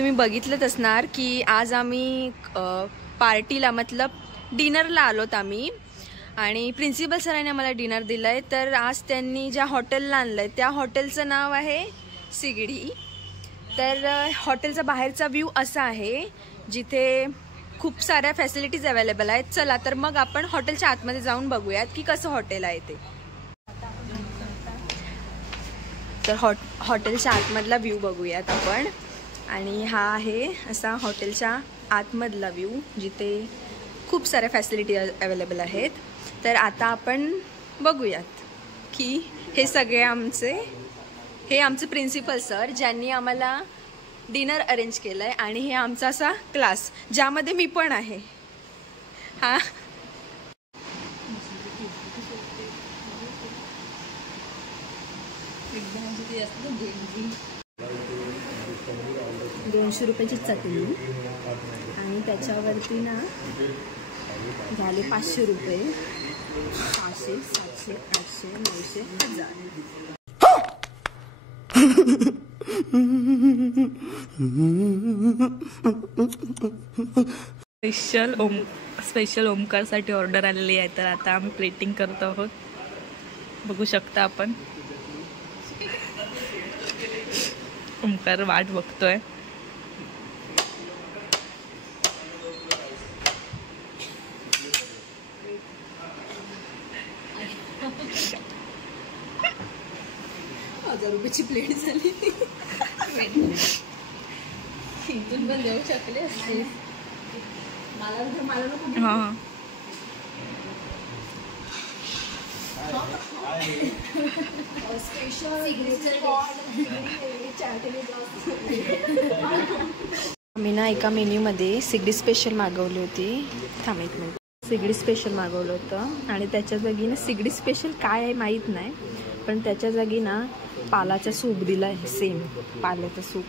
तुम्ही बघितलंच असणार की आज आम्ही पार्टीला मतलब डिनरला आलोत आम्ही आणि प्रिन्सिपल सरांनी आम्हाला डिनर दिलंय। तर आज त्यांनी ज्या हॉटेलला आणलंय त्या हॉटेलचं नाव आहे सिगडी। तर हॉटेलचा बाहेरचा व्ह्यू असा आहे जिथे खूप साऱ्या फॅसिलिटीज अवेलेबल आहेत। चला तर मग आपण हॉटेलच्या आतमध्ये जाऊन बघूयात की कसं हॉटेल आहे ते। तर हॉटेलच्या आतमधला व्ह्यू बघूयात आपण। आणि हा आहे असा हॉटेलच्या आतमधला व्ह्यू जिथे खूप साऱ्या फॅसिलिटी अवेलेबल आहेत। तर आता आपण बघूयात की हे सगळे आमचे प्रिन्सिपल सर ज्यांनी आम्हाला डिनर अरेंज केलंय आणि हे आमचा असा क्लास ज्यामध्ये मी पण आहे। हा 200 रुपयाची चटणी आणि त्याच्यावरती ना झाले 500 रुपये, 600, 700, 800, 900, 1000। स्पेशल ओमकारसाठी ऑर्डर आलेली आहे। तर आता आम्ही प्लेटिंग करत आहोत, बघू शकता आपण। ओमकार वाट बघतोय। ₹1000 प्लेट झाली। इथून पण देऊ शकले असते मला नको। हां मी ना एका मेन्यूमध्ये सिगडी स्पेशल मागवली होती। थांब एक मिनिट। सिगडी स्पेशल मागवलं होतं आणि त्याच्या जागी ना सिगडी स्पेशल काय आहे माहीत नाही, पण त्याच्या जागी ना पालाचा सूप दिला आहे। Same पाल्याचा soup.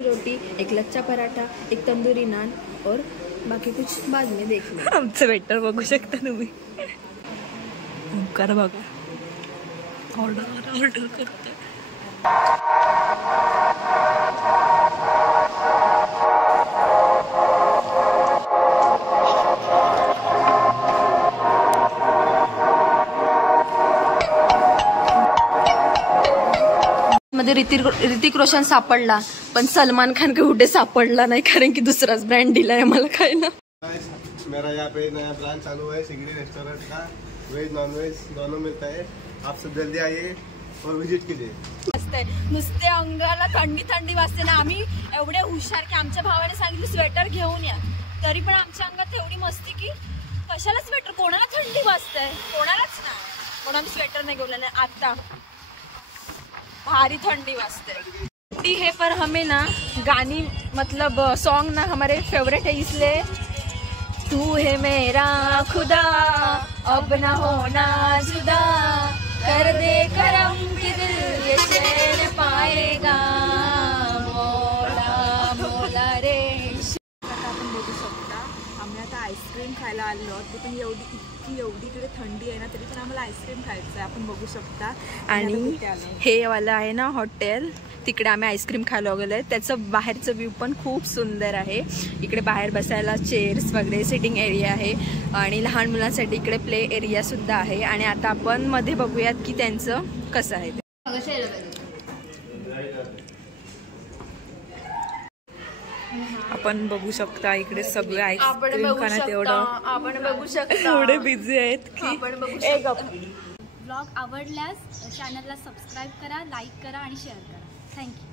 रोटी, एक लच्छा पराठा, एक तंदूरी नान और बाकी कुछ बाद में देख लो। आमचं वेटर बघू शकता तुम्ही। ओमकार बघा ऑर्डर करतोय। मध्ये ऋतिक रोशन सापडला, पण सलमान खान का कुठे सापडला नाही, कारण की दुसराच ब्रँड दिलाय आम्हाला खायला। मेरा यहाँ पे नया प्लान चालू है सिगडी रेस्टोरेंट का। वेज नॉन वेज दोनों मिलता है। आप सब जल्दी आइए और विजिट कीजिए। नुसते अंगाला थंडी थंडी वाजते ना। आम्ही एवढे हुशार की आमच्या भावाने सांगितलं स्वेटर घेऊन या, तरी पण आमच्या अंगात एवढी मस्ती की कशाला स्वेटर, कोणाला थंडी वाजते, कोणालाच ना, म्हणून आम्ही स्वेटर नहीं घेऊन। आता भारी ठंडी वाजते है, पर हमें ना गानी मतलब सॉन्ग ना हमारे फेवरेट है, इसलिए तू है मेरा खुदा अब ना होना जुदा, कर दे करम कि दिल ये चैन पाएगा, मोला मोला रे। आपण बघू शकता आम्ही आता आईस्क्रीम खायला आलो आहोत। ते पण एवढी इकडे थंडी आहे ना, तरी पण आम्हाला आईस्क्रीम खायचं आहे। आपण बघू शकता। आणि हे वाला आहे ना हॉटेल, तिकडे आम्ही आईस्क्रीम खायला गेलोय। त्याचं बाहेरचं व्ह्यू पण खूप सुंदर आहे। इकडे बाहेर बसायला चेअर्स वगैरे सिटिंग एरिया आहे आणि लहान मुलांसाठी इकडे प्ले एरिया सुद्धा आहे। आणि आता आपण मध्ये बघूयात की त्यांचं कसं आहे ते। आपण बघू शकता इकडे सगळे आईस्क्रीम खाण्यात आपण बघू शकता एवढे बिझी आहेत की। ब्लॉग आवडल्यास चॅनलला सबस्क्राईब करा, लाईक करा आणि शेअर करा। थँक्यू।